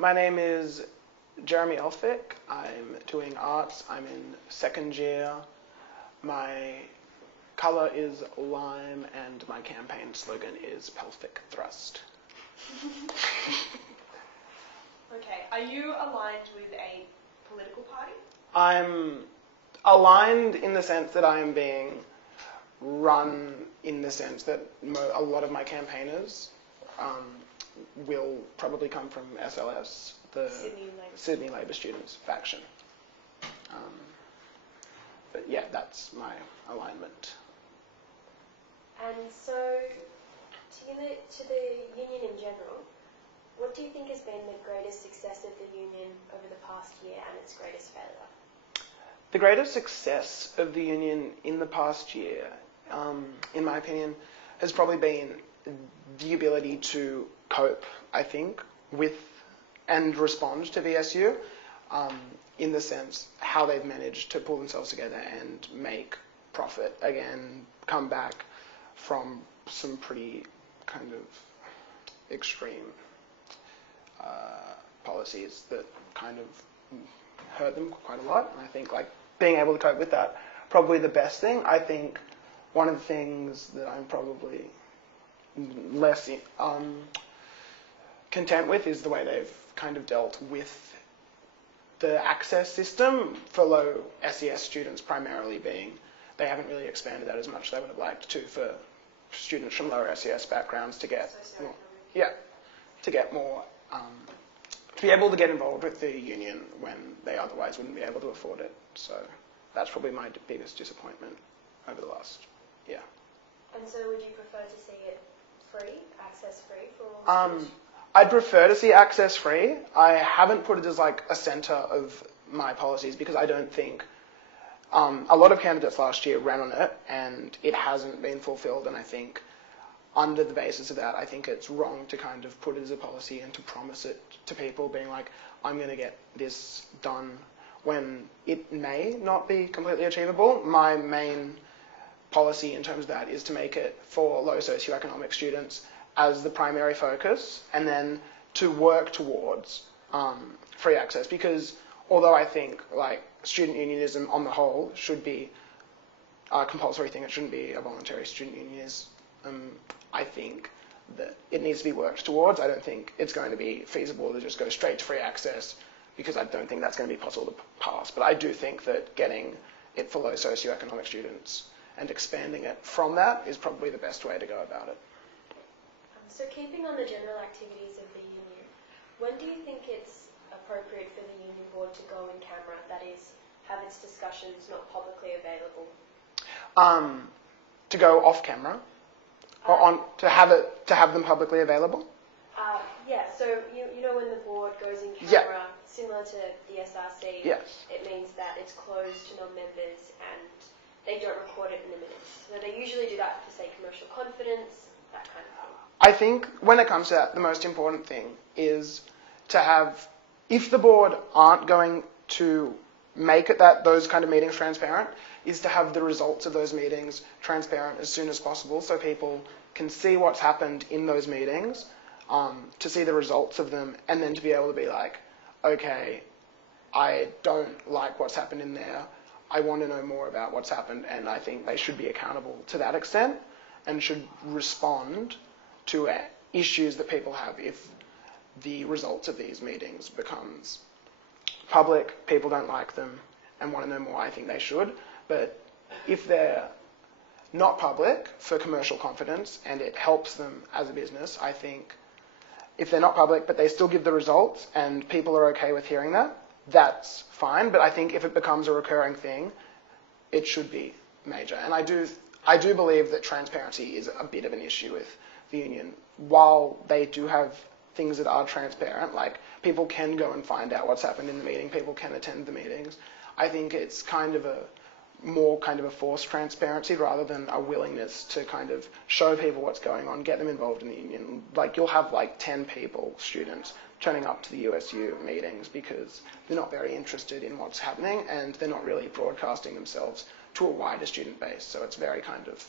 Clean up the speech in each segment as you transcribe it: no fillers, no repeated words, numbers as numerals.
My name is Jeremy Elphick. I'm doing arts. I'm in second year. My colour is lime and my campaign slogan is Pelvic Thrust. Okay, are you aligned with a political party? I'm aligned in the sense that I am being run in the sense that a lot of my campaigners will probably come from SLS, the Sydney Labor Students faction. But yeah, that's my alignment. And so, to the union in general, what do you think has been the greatest success of the union over the past year and its greatest failure? The greatest success of the union in the past year, in my opinion, has probably been the ability to cope, I think, with and respond to VSU, in the sense how they've managed to pull themselves together and make profit again, come back from some pretty kind of extreme policies that kind of hurt them quite a lot. And I think like being able to cope with that, probably the best thing. I think one of the things that I'm probably less content with is the way they've kind of dealt with the access system for low SES students, primarily being they haven't really expanded that as much as they would have liked to for students from lower SES backgrounds to get more, to get more, to be able to get involved with the union when they otherwise wouldn't be able to afford it. So that's probably my biggest disappointment over the last year. And so would you prefer to see it free, access free for all students? I'd prefer to see access free. I haven't put it as like a centre of my policies because I don't think a lot of candidates last year ran on it and it hasn't been fulfilled, and I think under the basis of that, I think it's wrong to kind of put it as a policy and to promise it to people being like, I'm going to get this done when it may not be completely achievable. My main policy in terms of that is to make it for low socioeconomic students as the primary focus, and then to work towards free access, because although I think like student unionism on the whole should be a compulsory thing, it shouldn't be a voluntary student unionism, I think that it needs to be worked towards. I don't think it's going to be feasible to just go straight to free access because I don't think that's going to be possible to pass. But I do think that getting it for low socioeconomic students and expanding it from that is probably the best way to go about it. So keeping on the general activities of the union, when do you think it's appropriate for the union board to go in camera, that is, have its discussions not publicly available? To go off camera, or to have them publicly available? Yeah, so you know when the board goes in camera, similar to the SRC, it means that it's closed to non-members and they don't record it in the minutes. So they usually do that for, say, commercial confidence, that kind of thing. I think when it comes to that, the most important thing is to have, if the board aren't going to make it that those kind of meetings transparent, is to have the results of those meetings transparent as soon as possible so people can see what's happened in those meetings, to see the results of them, and then to be able to be like, okay, I don't like what's happened in there, I want to know more about what's happened, and I think they should be accountable to that extent and should respond to issues that people have if the results of these meetings becomes public, people don't like them and want to know more. I think they should. But if they're not public for commercial confidence and it helps them as a business, I think if they're not public but they still give the results and people are okay with hearing that, that's fine. But I think if it becomes a recurring thing, it should be major. And I do believe that transparency is a bit of an issue with the union. While they do have things that are transparent, like people can go and find out what's happened in the meeting, people can attend the meetings, I think it's kind of a more kind of a forced transparency rather than a willingness to kind of show people what's going on, get them involved in the union. Like you'll have like 10 people, students, turning up to the USU meetings because they're not very interested in what's happening and they're not really broadcasting themselves to a wider student base. So it's very kind of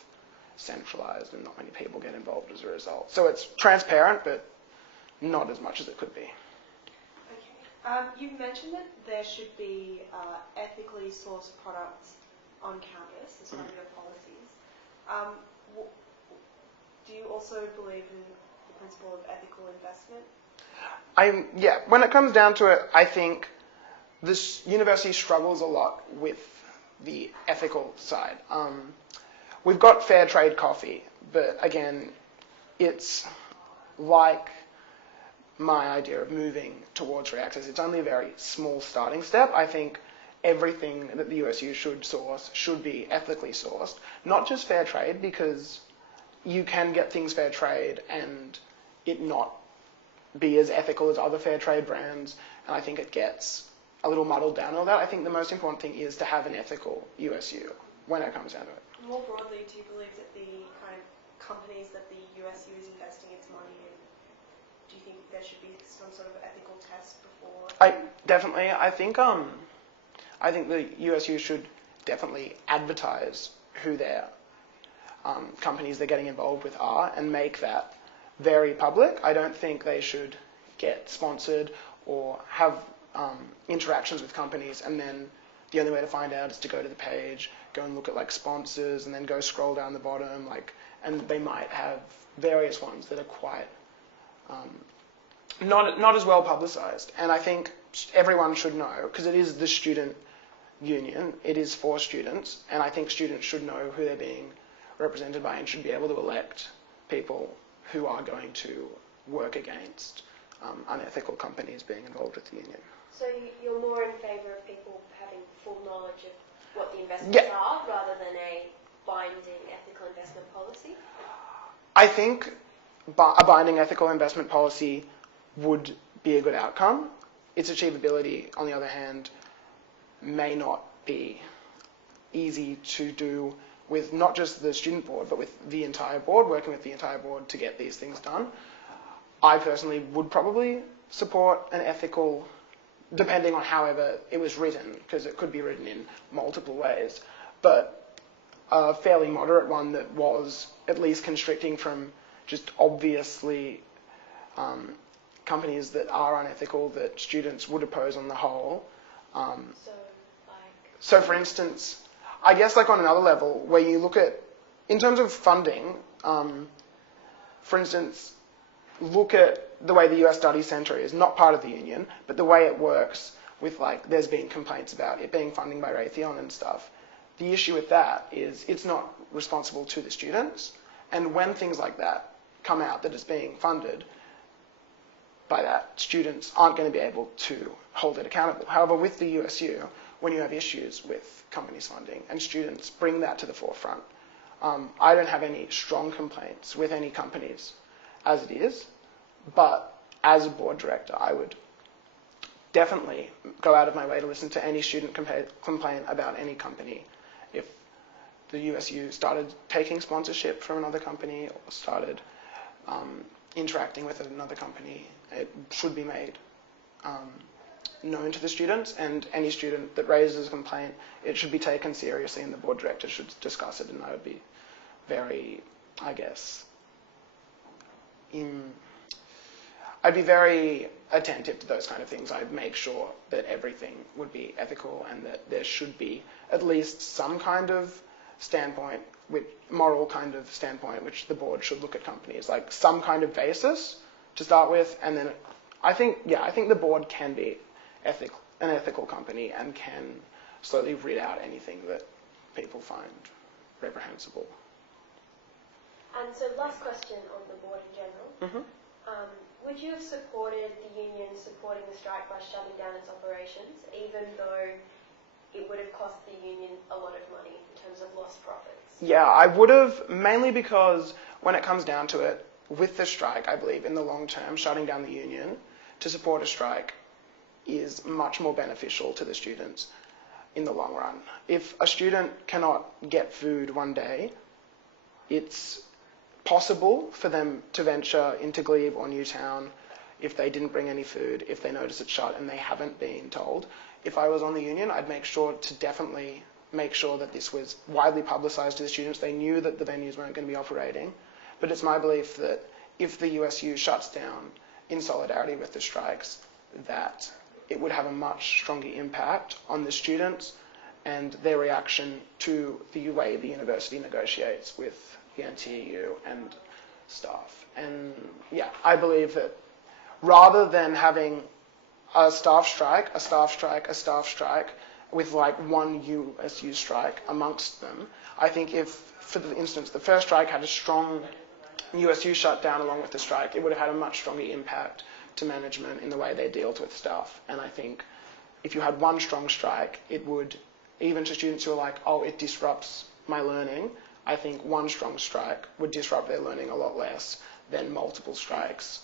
centralised and not many people get involved as a result. So it's transparent, but not as much as it could be. You've mentioned that there should be ethically sourced products on campus as part of your policies. Do you also believe in the principle of ethical investment? When it comes down to it, I think this university struggles a lot with the ethical side. We've got fair trade coffee, but again, it's like my idea of moving towards reactors. It's only a very small starting step. I think everything that the USU should source should be ethically sourced, not just fair trade, because you can get things fair trade and it not be as ethical as other fair trade brands, and I think it gets a little muddled down all that. I think the most important thing is to have an ethical USU when it comes down to it. More broadly, do you believe that the kind of companies that the USU is investing its money in, do you think there should be some sort of ethical test before? I think the USU should definitely advertise who their companies they're getting involved with are and make that very public. I don't think they should get sponsored or have interactions with companies and then the only way to find out is to go to the page, go and look at like sponsors and then go scroll down the bottom, and they might have various ones that are quite not as well publicized. And I think everyone should know, because it is the student union, it is for students, and I think students should know who they're being represented by and should be able to elect people who are going to work against unethical companies being involved with the union. So you're more in favour of people having full knowledge of what the investments are rather than a binding ethical investment policy? I think a binding ethical investment policy would be a good outcome. Its achievability, on the other hand, may not be easy to do with not just the student board, but with the entire board, working with the entire board to get these things done. I personally would probably support an ethical, depending on however it was written, because it could be written in multiple ways, but a fairly moderate one that was at least constricting from just obviously companies that are unethical that students would oppose on the whole. So for instance, I guess like on another level, where you look at, in terms of funding, for instance, look at the way the US Study Centre is not part of the union, but the way it works with like, there's been complaints about it being funding by Raytheon and stuff. The issue with that is it's not responsible to the students, and when things like that come out that it's being funded by that, students aren't going to be able to hold it accountable. However, with the USU, when you have issues with companies funding and students bring that to the forefront, I don't have any strong complaints with any companies as it is, but as a board director, I would definitely go out of my way to listen to any student complaint about any company. If the USU started taking sponsorship from another company or started interacting with another company, it should be made known to the students, and any student that raises a complaint, it should be taken seriously and the board director should discuss it, and I would be very, I guess, I'd be very attentive to those kind of things. I'd make sure that everything would be ethical and that there should be at least some kind of standpoint, moral kind of standpoint, which the board should look at companies, like some kind of basis to start with, and then I think the board can be an ethical company and can slowly rid out anything that people find reprehensible. And so last question on the board in general. Would you have supported the union supporting the strike by shutting down its operations, even though it would have cost the union a lot of money in terms of lost profits? Yeah, I would have, mainly because when it comes down to it, with the strike, I believe in the long term, shutting down the union to support a strike is much more beneficial to the students in the long run. If a student cannot get food one day, it's possible for them to venture into Glebe or Newtown if they didn't bring any food, if they notice it's shut and they haven't been told. If I was on the union, I'd make sure to definitely make sure that this was widely publicised to the students. They knew that the venues weren't going to be operating. But it's my belief that if the USU shuts down in solidarity with the strikes, that it would have a much stronger impact on the students and their reaction to the way the university negotiates with the NTEU and staff. And yeah, I believe that rather than having a staff strike, with like one USU strike amongst them, I think if, for instance, the first strike had a strong USU shutdown along with the strike, it would have had a much stronger impact to management in the way they dealt with staff. And I think if you had one strong strike, it would, even to students who are like, oh, it disrupts my learning, I think one strong strike would disrupt their learning a lot less than multiple strikes.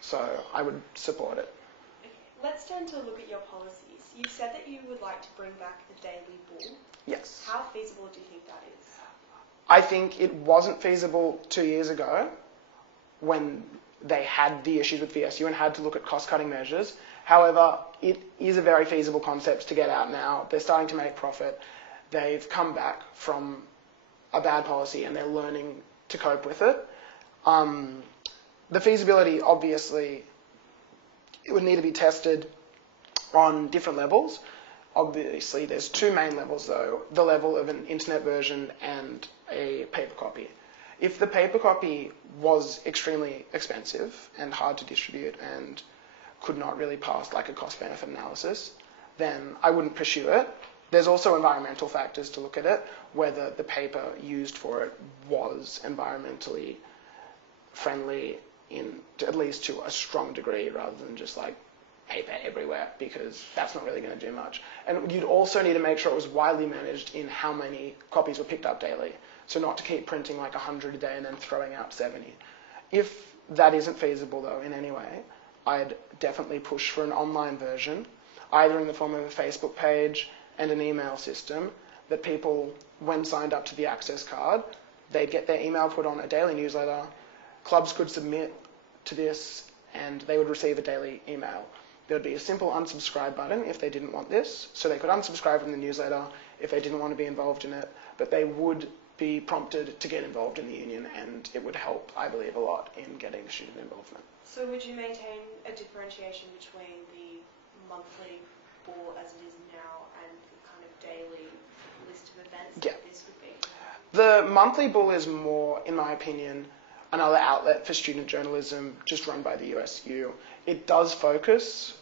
So I would support it. Okay. Let's turn to look at your policies. You've said that you would like to bring back the daily bull. Yes. How feasible do you think that is? I think it wasn't feasible 2 years ago when they had the issues with VSU and had to look at cost-cutting measures. However, it is a very feasible concept to get out now. They're starting to make profit. They've come back from a bad policy and they're learning to cope with it. The feasibility, obviously, it would need to be tested on different levels. Obviously, there's two main levels, though. The level of an internet version and a paper copy. If the paper copy was extremely expensive and hard to distribute and could not really pass like a cost-benefit analysis, then I wouldn't pursue it. There's also environmental factors to look at it, whether the paper used for it was environmentally friendly at least to a strong degree, rather than just like paper everywhere, because that's not really going to do much. And you'd also need to make sure it was widely managed in how many copies were picked up daily. So not to keep printing like 100 a day and then throwing out 70. If that isn't feasible though in any way, I'd definitely push for an online version, either in the form of a Facebook page and an email system that people, when signed up to the access card, they'd get their email put on a daily newsletter. Clubs could submit to this and they would receive a daily email. There would be a simple unsubscribe button if they didn't want this, so they could unsubscribe from the newsletter if they didn't want to be involved in it, but they would be prompted to get involved in the union, and it would help, I believe, a lot in getting student involvement. So would you maintain a differentiation between the monthly ball as it is now and the kind of daily list of events that this would be? The monthly bull is more, in my opinion, another outlet for student journalism just run by the USU. It does focus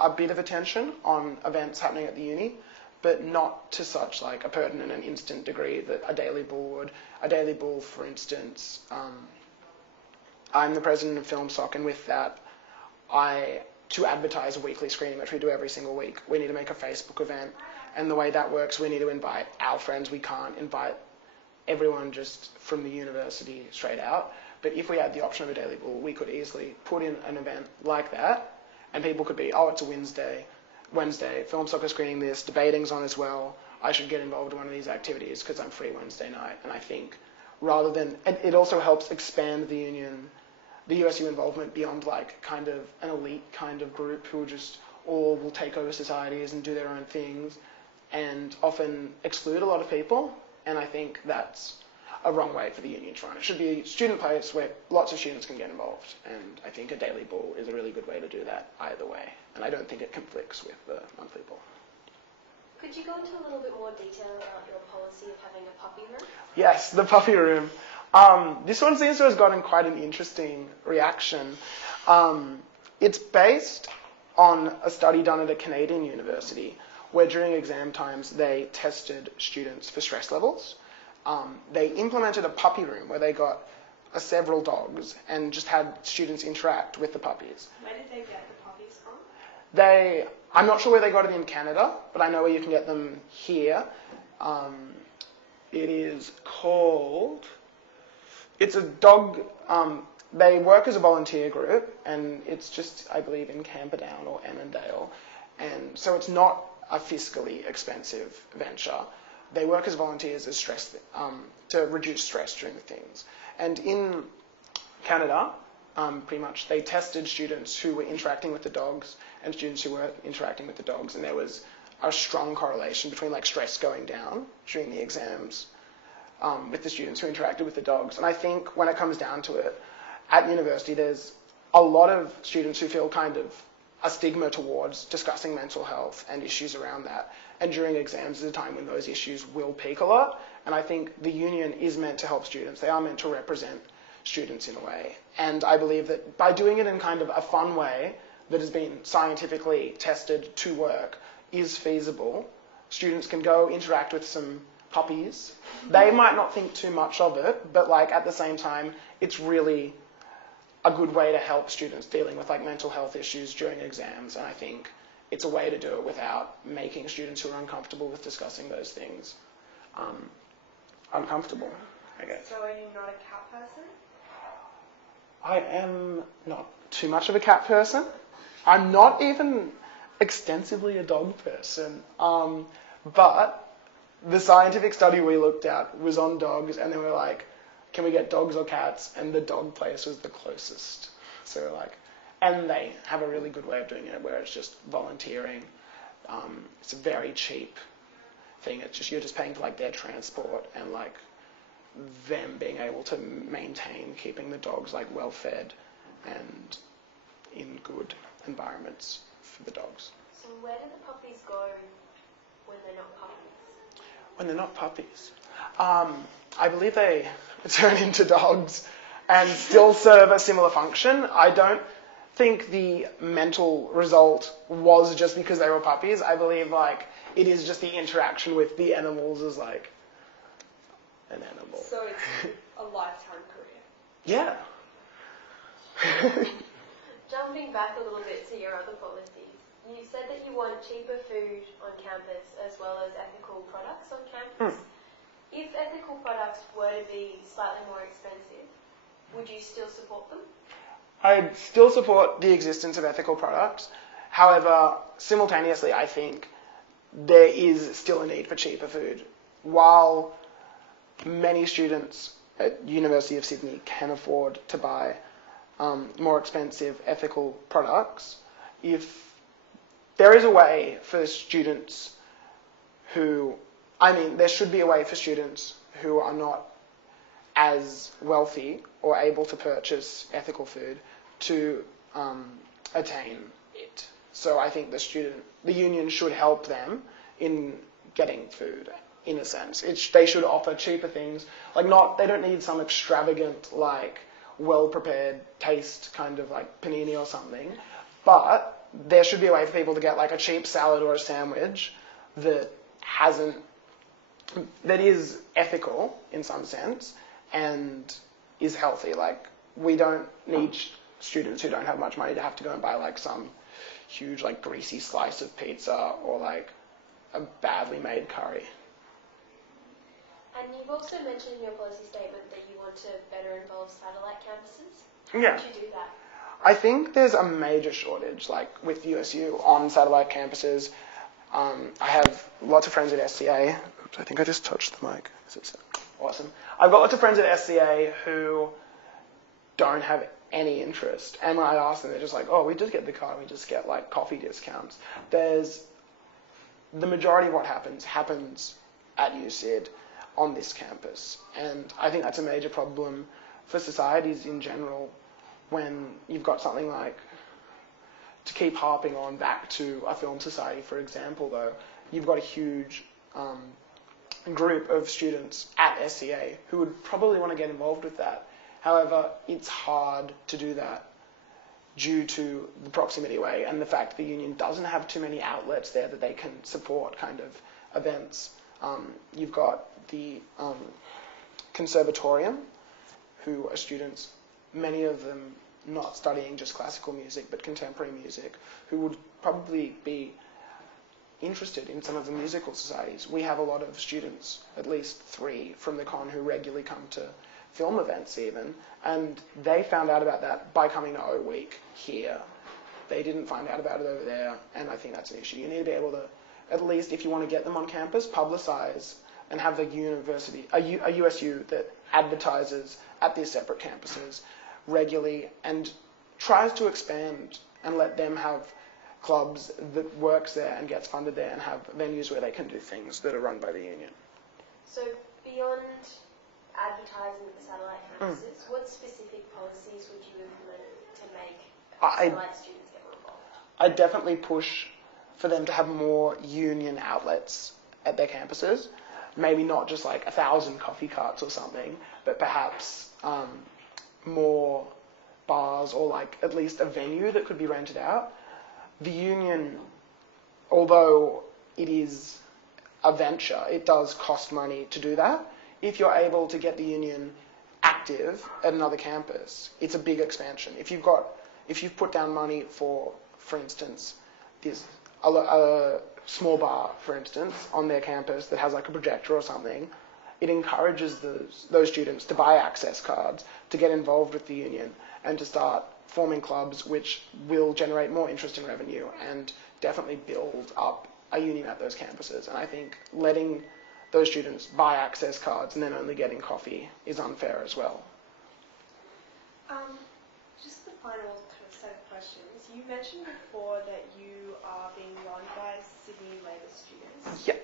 a bit of attention on events happening at the uni, but not to such like a pertinent and instant degree that a daily bull would. A daily bull, for instance, I'm the president of Film Soc, and with that, to advertise a weekly screening, which we do every single week, we need to make a Facebook event. And the way that works, we need to invite our friends. We can't invite everyone just from the university straight out. But if we had the option of a daily bull, we could easily put in an event like that, and people could be, oh, it's a Wednesday, Film Soccer screening this, debating's on as well, I should get involved in one of these activities because I'm free Wednesday night. And I think rather than, it also helps expand the union, the USU involvement beyond like kind of an elite kind of group who just all will take over societies and do their own things and often exclude a lot of people. And I think that's a wrong way for the union to run. It should be a student place where lots of students can get involved. And I think a daily bull is a really good way to do that either way. And I don't think it conflicts with the monthly bull. Could you go into a little bit more detail about your policy of having a puppy room? Yes, the puppy room. This one seems to have gotten quite an interesting reaction. It's based on a study done at a Canadian university where during exam times they tested students for stress levels. They implemented a puppy room where they got several dogs and just had students interact with the puppies. Where did they get the puppies from? I'm not sure where they got it in Canada, but I know where you can get them here. It is called... It's a dog... they work as a volunteer group, and it's just, I believe, in Camperdown or Annandale. And so it's not a fiscally expensive venture. They work as volunteers as stress, to reduce stress during the things. And in Canada, pretty much, they tested students who were interacting with the dogs and students who weren't interacting with the dogs, and there was a strong correlation between like stress going down during the exams with the students who interacted with the dogs. And I think when it comes down to it, at university there's a lot of students who feel kind of a stigma towards discussing mental health and issues around that. And during exams is a time when those issues will peak a lot. And I think the union is meant to help students. They are meant to represent students in a way. And I believe that by doing it in kind of a fun way that has been scientifically tested to work is feasible. Students can go interact with some puppies. They might not think too much of it, but like at the same time, it's really a good way to help students dealing with like mental health issues during exams. And I think it's a way to do it without making students who are uncomfortable with discussing those things uncomfortable, I guess. So are you not a cat person? I am not too much of a cat person. I'm not even extensively a dog person. But the scientific study we looked at was on dogs, and they were like, can we get dogs or cats? And the dog place was the closest. So we're like, and they have a really good way of doing it where it's just volunteering. It's a very cheap thing. It's just, you're just paying for like their transport and like them being able to maintain keeping the dogs like well fed and in good environments for the dogs. So where do the puppies go when they're not puppies? When they're not puppies? I believe they turn into dogs and still serve a similar function. I don't think the mental result was just because they were puppies. I believe like it is just the interaction with the animals as like an animal. So it's a lifetime career. Yeah. Jumping back a little bit to your other policies, you said that you want cheaper food on campus as well as ethical products on campus. If ethical products were to be slightly more expensive, would you still support them? I'd still support the existence of ethical products. However, simultaneously, I think there is still a need for cheaper food. While many students at University of Sydney can afford to buy more expensive ethical products, if there is a way for students there should be a way for students who are not as wealthy or able to purchase ethical food to attain it. So I think the union should help them in getting food, in a sense. They should offer cheaper things. They don't need some extravagant, well-prepared taste kind of like panini or something, but there should be a way for people to get like a cheap salad or a sandwich that is ethical in some sense and is healthy. We don't need students who don't have much money to have to go and buy some huge greasy slice of pizza or a badly made curry. And you've also mentioned in your policy statement that you want to better involve satellite campuses. Yeah. How would you do that? I think there's a major shortage, with USU on satellite campuses. I have lots of friends at SCA. Oops, I think I just touched the mic. It's awesome. I've got lots of friends at SCA who don't have any interest. And when I ask them, they're just we just get the card, we just get coffee discounts. The majority of what happens at USyd on this campus. And I think that's a major problem for societies in general when you've got something to keep harping on back to a film society, for example, though, you've got a huge group of students at SCA who would probably want to get involved with that. However, it's hard to do that due to the proximity way and the fact the union doesn't have too many outlets there that they can support kind of events. You've got the conservatorium, who are students, many of them not studying just classical music but contemporary music, who would probably be interested in some of the musical societies. We have a lot of students, at least 3 from the con, who regularly come to film events even, and they found out about that by coming to O Week here. They didn't find out about it over there, and I think that's an issue. You need to be able to, at least if you want to get them on campus, publicise and have the university, a USU that advertises at these separate campuses regularly and tries to expand and let them have clubs that works there and gets funded there and have venues where they can do things that are run by the union. So beyond advertising at the satellite campuses, what specific policies would you implement to make satellite students get more involved? I'd definitely push for them to have more union outlets at their campuses. Maybe not just like 1,000 coffee carts or something, but perhaps more bars or like at least a venue that could be rented out. The union, although it is a venture, it does cost money to do that. If you're able to get the union active at another campus, it's a big expansion. If you've put down money for instance, this a small bar, for instance, on their campus that has like a projector or something, it encourages those students to buy access cards, to get involved with the union, and to start forming clubs which will generate more interest in revenue and definitely build up a union at those campuses. And I think letting those students buy access cards and then only getting coffee is unfair as well. Just the final kind of set of questions. You mentioned before that you are being run by Sydney Labour students. Yeah.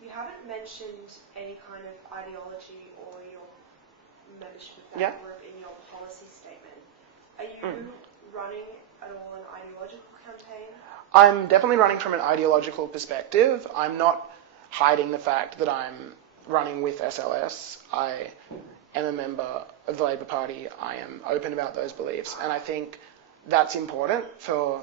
You haven't mentioned any kind of ideology or your membership of that Yeah. group in your policy statement. Are you running at all an ideological campaign? I'm definitely running from an ideological perspective. I'm not hiding the fact that I'm running with SLS. I am a member of the Labor Party. I am open about those beliefs, and I think that's important for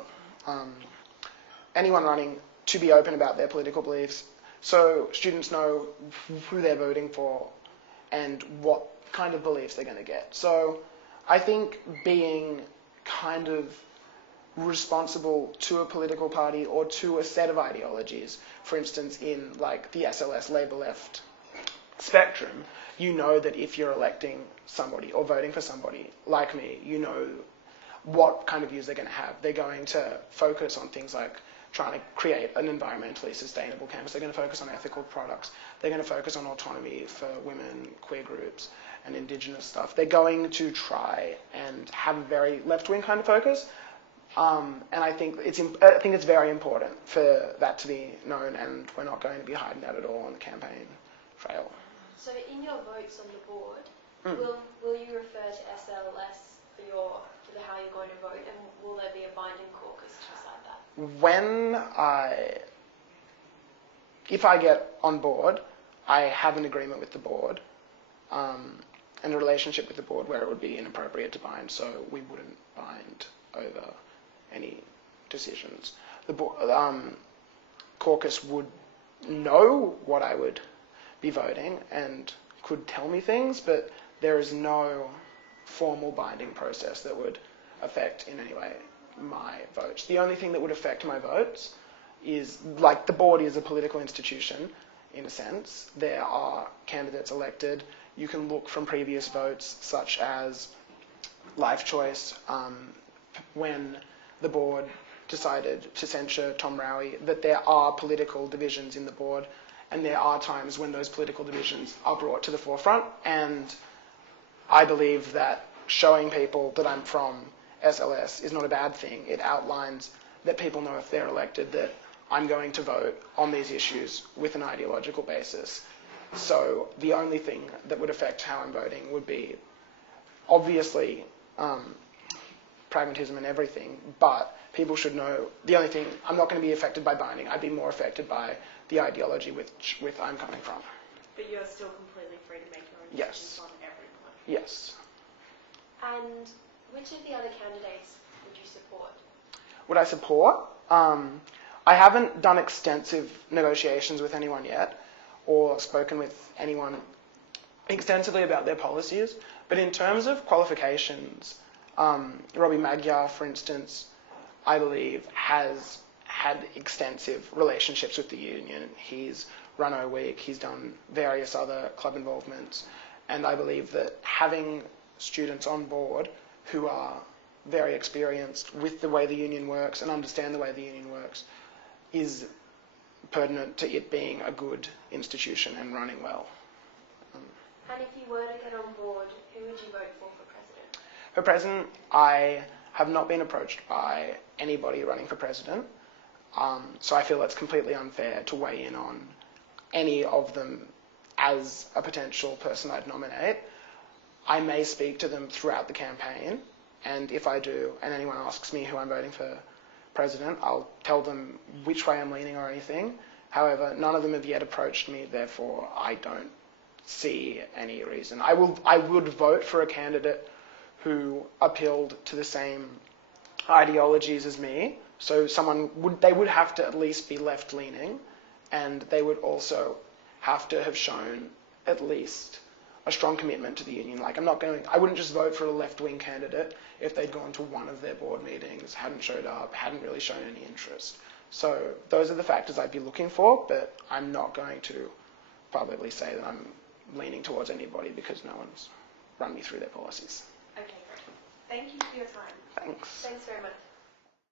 anyone running to be open about their political beliefs, so students know who they're voting for and what kind of beliefs they're going to get. So I think being kind of responsible to a political party or to a set of ideologies, for instance, in like the SLS Labour left spectrum, you know that if you're electing somebody or voting for somebody like me, you know what kind of views they're going to have. They're going to focus on things like trying to create an environmentally sustainable campus. They're going to focus on ethical products. They're going to focus on autonomy for women, queer groups, and Indigenous stuff. They're going to try and have a very left-wing kind of focus. And I think it's very important for that to be known, and we're not going to be hiding that at all on the campaign trail. So in your votes on the board, will you refer to SLS for how you're going to vote, and will there be a binding caucus to decide that? If I get on board, I have an agreement with the board and a relationship with the board where it would be inappropriate to bind, so we wouldn't bind over any decisions. The caucus would know what I would be voting and could tell me things, but there is no formal binding process that would affect in any way my votes. The only thing that would affect my votes is, like, the board is a political institution in a sense. There are candidates elected. You can look from previous votes, such as Life Choice, when the board decided to censure Tom Rowie, that there are political divisions in the board, and there are times when those political divisions are brought to the forefront, and I believe that showing people that I'm from SLS is not a bad thing. It outlines that people know if they're elected that I'm going to vote on these issues with an ideological basis. So the only thing that would affect how I'm voting would be obviously pragmatism and everything, but people should know the only thing, I'm not going to be affected by binding. I'd be more affected by the ideology with I'm coming from. But you're still completely free to make your own decisions on every point. Yes. And which of the other candidates would you support? Would I support? I haven't done extensive negotiations with anyone yet or spoken with anyone extensively about their policies, but in terms of qualifications, Robbie Magyar, for instance, I believe has had extensive relationships with the union. He's run O Week, he's done various other club involvements, and I believe that having students on board who are very experienced with the way the union works and understand the way the union works is pertinent to it being a good institution and running well. And if you were to get on board, who would you vote for president? For president, I have not been approached by anybody running for president, so I feel it's completely unfair to weigh in on any of them as a potential person I'd nominate. I may speak to them throughout the campaign, and if I do, and anyone asks me who I'm voting for president, I'll tell them which way I'm leaning or anything. However, none of them have yet approached me, therefore I don't see any reason. I would vote for a candidate who appealed to the same ideologies as me. So they would have to at least be left-leaning, and they would also have to have shown at least a strong commitment to the union. Like, I wouldn't just vote for a left-wing candidate if they'd gone to one of their board meetings, hadn't showed up, hadn't really shown any interest. So those are the factors I'd be looking for, but I'm not going to publicly say that I'm leaning towards anybody because no one's run me through their policies. Okay, great. Thank you for your time. Thanks. Thanks very much.